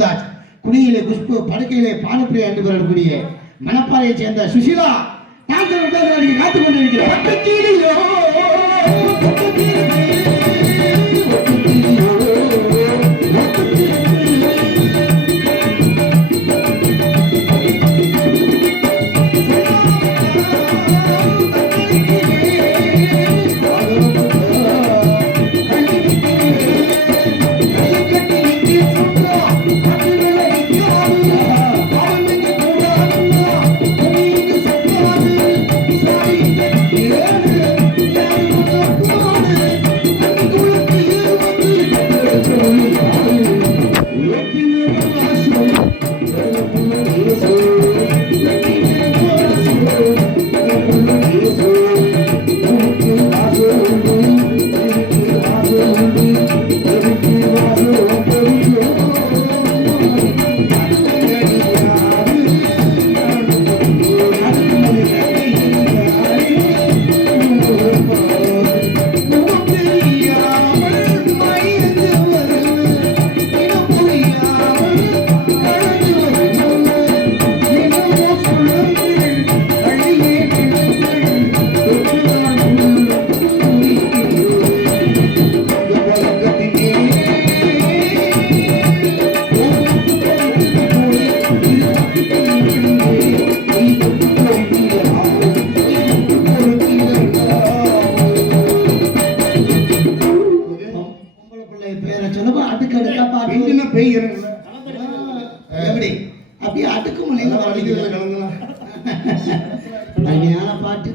தாஜ், குடியிலே குஷ்பு படுக்கையிலே பானுப்பிரியா என்று வரக்கூடிய மணப்பாறையைச் சேர்ந்த சுஷிலா காத்து காத்துக் கொண்டிருக்கிறார். கலந்தலாம் அருமையான பாட்டு.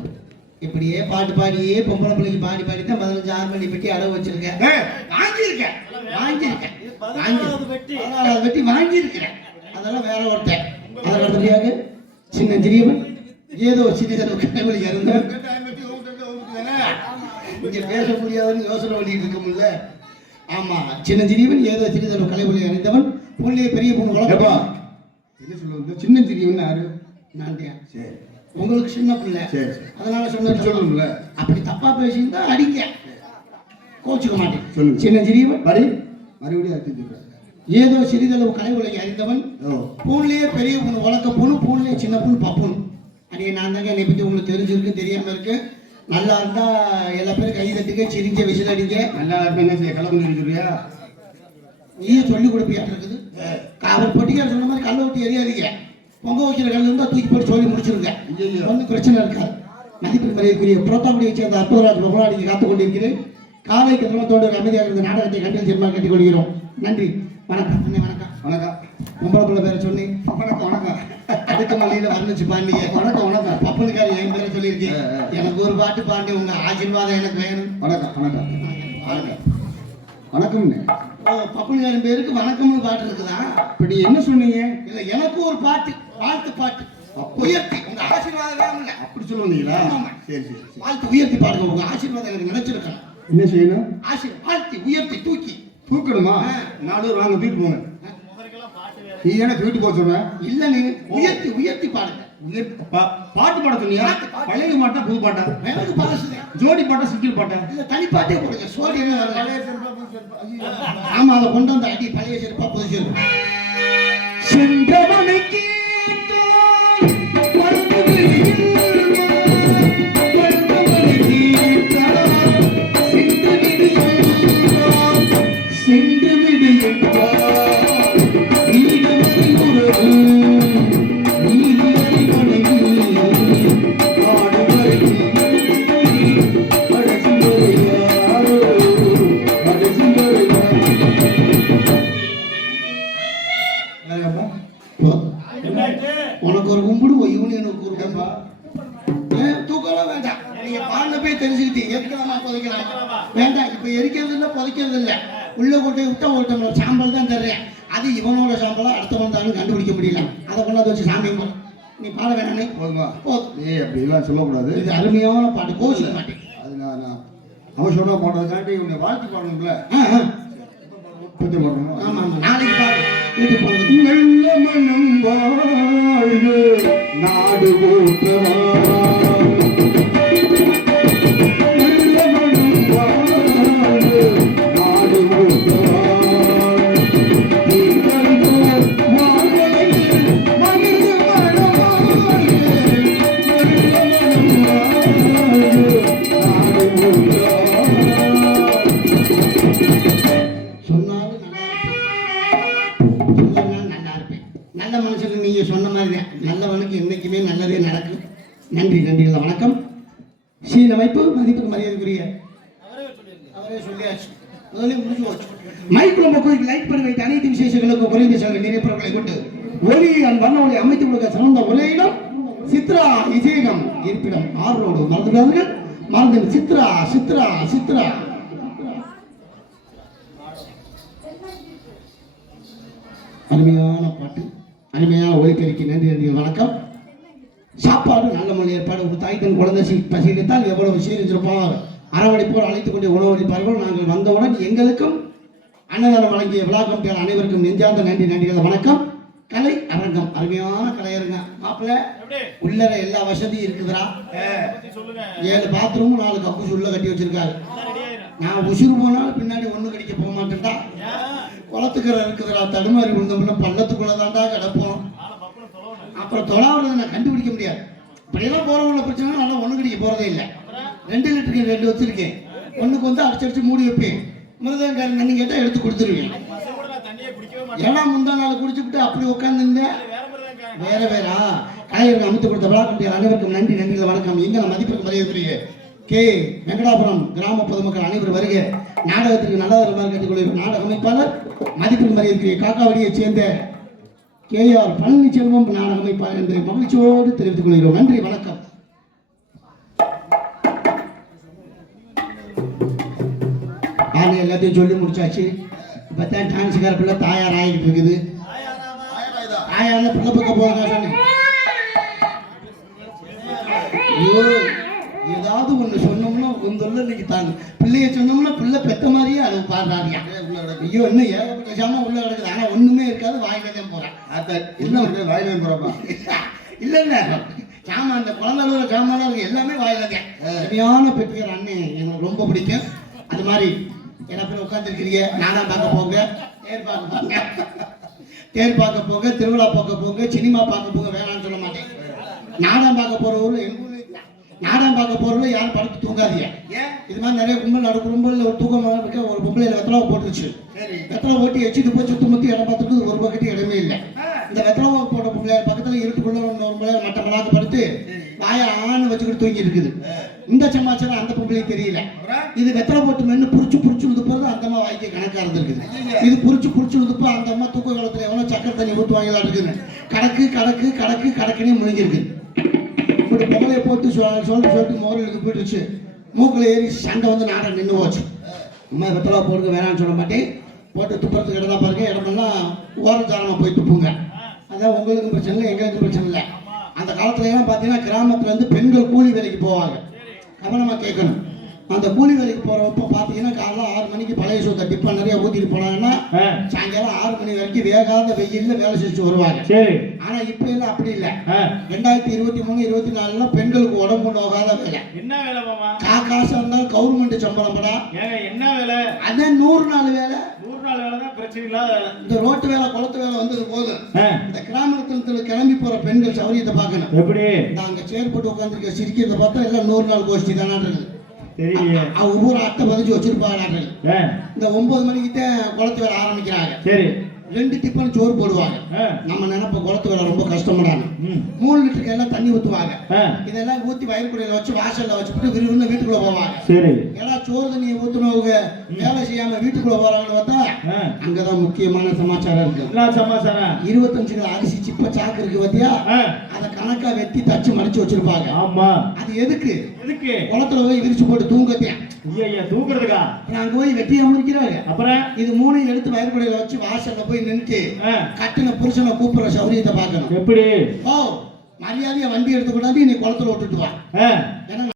இப்படியே பாட்டு பாடியே பொம்பளை பிள்ளைக்கு பாடி பாடி தான் பதினஞ்சு ஆறு மணி பெட்டி அடவு வச்சிருக்கேன். வாங்கியிருக்கேன். வாங்கியிருக்கேன். பதினாலாவது வெட்டி வாங்கியிருக்கிறேன். அதெல்லாம் வேற ஒருத்தன். அதற்கு அடுத்தபடியாக சின்ன சிறியவன் ஏதோ சிறிதன் கடைவழி இருந்தவன் இங்க பேச முடியாதுன்னு யோசனை பண்ணிட்டு இருக்க முடியல. ஆமா. சின்ன சிறியவன் ஏதோ சிறிதன் கலைவழி அறிந்தவன் புள்ளிய பெரிய பொண்ணு ஏப்பா என்ன சொல்லுவது சின்ன சிறியவன் யாரு? நான்டியா சரி. உங்களுக்கு சின்ன பிள்ளை. சரி, சரி. அதனால சொன்ன சொல்லணும்ல. அப்படி தப்பா பேசியிருந்தா அடிங்க. கோச்சுக்க மாட்டேன். சொல்லுங்க. சின்ன சிறியவன் படி மறுபடியும் அடிச்சு சொல்றேன் ஏதோ சிறிதளவு கலை உலகை அறிந்தவன். பூன்லயே பெரிய பொண்ணு வளர்க்க பொண்ணு பூன்லயே சின்ன பொண்ணு பப்புன்னு அடியே நான் தாங்க என்னை பற்றி உங்களுக்கு தெரிஞ்சிருக்கு தெரியாம இருக்கு. நல்லா இருந்தா எல்லா பேரும் கை தட்டுங்க சிரிஞ்ச விசில் அடிங்க. நல்லா இருப்பேன் என்ன செய்ய நீயே சொல்லி கொடுப்பியாட்டு இருக்குது? அவர் பொட்டிக்கார சொன்ன மாதிரி கல்லை விட்டு எரியாதீங்க பொங்க வைக்கிற கல் இருந்தா தூக்கி போட்டு சொல்லி முடிச்சிருங்க. ஒன்றும் பிரச்சனை இருக்காது. மதிப்பு மரியாதைக்குரிய புரோத்தாக்குடியை சேர்ந்த அற்புதராஜ் பகவானிக்கு காத்துக் கொண்டிருக்கிறேன். காலை கதனத்தோடு ஒரு அமைதியாக இருந்த நாடகத்தை கண்டில் ஜென்மாக கட்டிக் கொள்கிறோம். நன்றி. வணக்கம். வணக்கம். வணக்கம். பொம்பளை பிள்ளை பேரை சொன்னேன். வணக்கம் வணக்கம். அடுத்த மலையில வர்ணிச்சு பாண்டிய. வணக்கம் வணக்கம். பப்பனுக்காரி என் பேரை சொல்லியிருக்கேன். எனக்கு ஒரு பாட்டு பாண்டி உங்க ஆசீர்வாதம் எனக்கு வேணும். வணக்கம். வணக்கம். வணக்கம். வணக்கம்ண்ணே. பப்பனுக்காரன் பேருக்கு வணக்கம்னு பாட்டு இருக்குதா இப்படி என்ன சொன்னீங்க? இல்ல எனக்கு ஒரு பாட்டு வாழ்த்து பாட்டு. உயர்த்தி உங்க ஆசீர்வாதம் வேணும்ல அப்படி சொல்ல வந்தீங்களா ஆமாம். சரி சரி. வாழ்த்து உயர்த்தி பாடுங்க உங்க ஆசீர்வாதம் எனக்கு நினைச்சிருக்கணும். என்ன செய்யணும்? ஆசீர் வாழ்த்தி உயர்த்தி தூக்கி. தூக்கணுமா. நாலு வாங்க வீட்டு போங்க. நீ எனக்கு வீட்டுக்கு போக சொல்ற? இல்ல நீங்க உயர்த்தி உயர்த்தி பாடுங்க. பாட்டு பாட சொன்னியா? பாட்டு, பாட்டு. பழைய பாட்டா புது பாட்டா? எனக்கு பழசுதான் ஜோடி பாட்டா சிங்கிள் பாட்டா? இல்ல தனிப்பாட்டே போடுங்க சோடி என்ன ஆமா அதை கொண்டு வந்து அடி பழைய செருப்பா புது செருப்பு சென்றவனை எரிக்கிறது இல்ல புதைக்கிறது இல்ல உள்ள கொண்டு விட்டா ஒருத்தவங்க சாம்பல் தான் தர்றேன். அது இவனோட சாம்பலா அடுத்தவன் தானும் கண்டுபிடிக்க முடியல. அதை கொண்டாந்து வச்சு சாமி. நீ பாட வேணானே போதுமா? போதும். ஏய் அப்படி எல்லாம் சொல்லக்கூடாது. இது அருமையான பாட்டு கோச்சிக்க மாட்டேன் அது நான் நான் அவசரமா பாடுறதுக்காண்டி உன்னை வாழ்த்து பாடணும்ல. பூஜை பண்ணணும் ஆமா ஆமா. நாளைக்கு பாடு. வீட்டுக்கு நல்ல மனம் வாழ்க நாடு போற்றவா. மைக் ரொம்ப கோயில் லைட் பண்ணி வைத்த அனைத்து விசேஷங்களுக்கும் குறைந்த செலவு நிறைய கொண்டு ஒலி அன் வண்ண ஒளி அமைத்து கொடுக்க சிறந்த ஒரே இடம் சித்ரா விஜயகம் இருப்பிடம். ஆறு ரோடு மறந்துடாதீர்கள் மறந்து சித்ரா சித்ரா சித்ரா. அருமையான பாட்டு அருமையான ஒலிபெருக்கி நன்றி நன்றி வணக்கம். சாப்பாடு நல்ல மொழி ஏற்பாடு ஒரு தாய் தன் குழந்தை சி எவ்வளவு சீரிச்சிருப்பார் அரவணைப்போர் அழைத்துக் கொண்டு உணவளிப்பார்கள் நாங்கள் வந்தவுடன் எங்களுக்கும் அன்னதானம் வழங்கிய விழா கமிட்டியார் அனைவருக்கும் நெஞ்சார்ந்த நன்றி நன்றிகள் வணக்கம். கலை அரங்கம் அருமையான கலையரங்க மாப்பிள்ள உள்ளர எல்லா வசதியும் சொல்லுங்க. ஏழு பாத்ரூம் நாலு கக்கூஸ் உள்ள கட்டி வச்சிருக்காரு. நான் உசுறு போனாலும் பின்னாடி ஒண்ணு கடிக்க போக மாட்டேன்டா. குளத்துக்கரை இருக்குதுடா தடுமாறி விழுந்தோம்னா பள்ளத்துக்குள்ள தான்டா கிடப்போம். அப்புறம் தொலாவதை நான் கண்டுபிடிக்க முடியாது. இப்படியெல்லாம் போற உள்ள பிரச்சனை நல்லா ஒண்ணு கடிக்க போறதே இல்லை. ரெண்டு லிட்டருக்கு ரெண்டு வச்சிருக்கேன். ஒண்ணுக்கு வந்து அடிச்சு அடிச்சு மூடி வைப்பேன். மிருதங்காரன் நன்னு கேட்டா எடுத்து கொடுத்துருவேன். ஏன்னா முந்தா நாள் குடிச்சுக்கிட்டு அப்படி உட்காந்துருந்தேன் வேற வேற. வேறா கலைஞர்கள் அமைத்து கொடுத்த விழா அனைவருக்கும் நன்றி நன்றிகள் வணக்கம். எங்க நான் மதிப்பிற்கு மரியாதை கே. வெங்கடாபுரம் கிராம பொதுமக்கள் அனைவரும் வருக. நாடகத்திற்கு நல்லவர் கேட்டுக்கொள்கிறோம். நாடக அமைப்பாளர் மதிப்பிற்கு மரியாதை காக்காவடியைச் சேர்ந்த கே. ஆர். பழனிச்செல்வம் நாடக அமைப்பாளர் என்று மகிழ்ச்சியோடு தெரிவித்துக் கொள்கிறோம். நன்றி வணக்கம். ஆனா எல்லாத்தையும் சொல்லி முடிச்சாச்சு. இப்போ தான் டான்ஸுக்கார பிள்ளை தாயார் ஆகிட்டு இருக்குது. தாயார்ல பிள்ளை பக்கம் போகிறதா சொன்னேன். ஐயோ ஏதாவது ஒண்ணு சொன்னோம்னா உந்தொல்ல இன்னைக்கு தாங்க பிள்ளைய சொன்னோம்னா பிள்ளை பெத்த மாதிரியே அது பாடுறாரியா. ஐயோ இன்னும் ஏகப்பட்ட சாமான் உள்ள கிடக்குது. ஆனா ஒண்ணுமே இருக்காது வாயில தான் போறேன். என்ன வந்து வாயில போறப்பா? இல்ல இல்ல. சாமான் அந்த குழந்தை அழுகுற சாமான் எல்லாமே வாயில தான் சரியான பெற்றியர் அண்ணன் எனக்கு ரொம்ப பிடிக்கும். அது மாதிரி என்ன பேர் உட்காந்துருக்கிறீங்க நானா பார்க்க போங்க. தேர் பார்க்க போங்க. தேர் பார்க்க போங்க திருவிழா பார்க்க போங்க சினிமா பார்க்க போங்க வேணாம்னு சொல்ல மாட்டேன். நாடகம் பார்க்க போறவரு எங்க. நாடகம் பார்க்க போறவரு யாரும் படுத்து தூங்காதீங்க. இது மாதிரி நிறைய கும்பல் நடு கும்பல் ஒரு தூக்கம் இருக்க ஒரு பொம்பளையில வெத்தலாவை போட்டுருச்சு. வெத்தலை ஓட்டி வச்சுட்டு போய் சுத்தி முத்தி இடம் பார்த்துட்டு ஒரு பக்கத்து இடமே இல்லை. இந்த வெத்தலாவை போட்ட பொம்பளை பக்கத்துல இருட்டுக்குள்ள ஒரு பொம்பளை மட்ட மலாக்கு படுத்து வாய ஆண் வச்சுக்கிட்டு தூங்கி இருக்குது இந்த சமாச்சாரம் அந்த பொம்பளைக்கு தெரியல. இது வெத்தலை போட்டு மென்னு புடிச்சு புடிச்சு விழுந்து போறது அந்த அம்மா வாய்க்கு கணக்கா இருந்திருக்குது. இது புடிச்சு புடிச்சு விழுந்து போ அந்த அம்மா தூக்க காலத்துல எவனோ சக்கரை தண்ணி ஊற்றுவாங்களா இருக்குது. கடக்கு கடக்கு கடக்கு கடக்குனே முழுங்கிருக்கு இப்படி புகழைய போட்டு சொல் சொல்லிட்டு சொல்லிட்டு மோரில் எடுத்து போயிடுச்சு. மூக்கில் ஏறி சண்டை வந்து நாடகம் நின்று போச்சு. அம்மா வெத்தலா போடுங்க வேணாம்னு சொல்ல மாட்டேன். போட்டு துப்புறதுக்கு இடமா பாருங்க. இடமெல்லாம் ஓரஞ்சாரமாக போய் துப்புங்க. அதான் உங்களுக்கு பிரச்சனை இல்லை எங்களுக்கு பிரச்சனை இல்லை. அந்த காலத்துல எல்லாம் பார்த்தீங்கன்னா கிராமத்துல இருந்து பெண்கள் கூலி வேலைக்கு போவாங்க. கவனமா கேட்கணும். அந்த கூலி வேலைக்கு போறப்ப பார்த்தீங்கன்னா காலைல ஆறு மணிக்கு பழைய சோத்தை டிப்பா நிறைய ஊத்திட்டு போனாங்கன்னா சாயங்காலம் ஆறு மணி வரைக்கும் வேகாத வெயில்ல வேலை செஞ்சு வருவாங்க. சரி. ஆனா இப்ப எல்லாம் அப்படி இல்லை. ரெண்டாயிரத்தி இருபத்தி மூணு இருபத்தி நாலுல பெண்களுக்கு உடம்பு நோகாத வேலை. என்ன வேலை கா காசா இருந்தாலும் கவர்மெண்ட் சம்பளம் படா. என்ன வேலை? அதான் நூறு நாள் வேலை. நூறு நாள் வேலை வேலை இந்த ரோட்டு வேலை குளத்து வேலை வந்தது போதும். ஆ, இந்த கிராமத்துல கிளம்பி போற பெண்கள் சௌரியத்தை பார்க்கணும். எப்படி? நாங்க சேர் போட்டு உட்காந்துருக்க சிரிக்கிறத பார்த்தா எல்லாம் நூறு நாள் கோஷ்டி தானே இருக்குது தெரியலையே ஒவ்வொரு அட்டை பதிச்சு வச்சிருப்பாங்க இந்த ஒன்பது மணிக்கு தான் குளத்து வேலை ஆரம்பிக்கிறாங்க. சரி. ரெண்டு டிப்பன் சோறு போடுவாங்க. நம்ம நினைப்ப குளத்து வேலை ரொம்ப கஷ்டப்படாது ம், மூணு லிட்டருக்கு எல்லாம் தண்ணி ஊற்றுவாங்க இதெல்லாம் ஊற்றி வயற்குடையில வச்சு வாசல்ல வச்சுட்டு விறுவிறுன்னு வீட்டுக்குள்ள போவாங்க. சரி. ஏன்னா சோறு தண்ணியை ஊத்துனவங்க வேலை செய்யாம வீட்டுக்குள்ள போறாங்கன்னு பார்த்தா ஆ, அங்கதான் முக்கியமான சமாச்சாரம் இருக்கு. சமாச்சாரம்? இருபத்தஞ்சு கிலோ அரிசி சிப்ப சாக்கு இருக்கு பாத்தியா? ஆ, அதை கணக்கா வெட்டி தச்சு மடிச்சு வச்சிருப்பாங்க. ஆமா. அது எதுக்கு? எதுக்கு? குளத்துல போய் விரிச்சு போட்டு தூங்கத்தியா ஐயா தூக்குறதுக்கா அங்க போய் வெட்டி அமர்க்கிறாங்க அப்புறம்? இது மூணையும் எடுத்து வயற்குடையில வச்சு வாசல்ல போய் ஆ, கட்டின புருஷனை கூப்பிடுற சௌரியத்தை பார்க்கணும். எப்படி? ஓ மரியாதையா வண்டி எடுத்து கொண்டாந்து நீ குளத்துல விட்டுட்டு வா.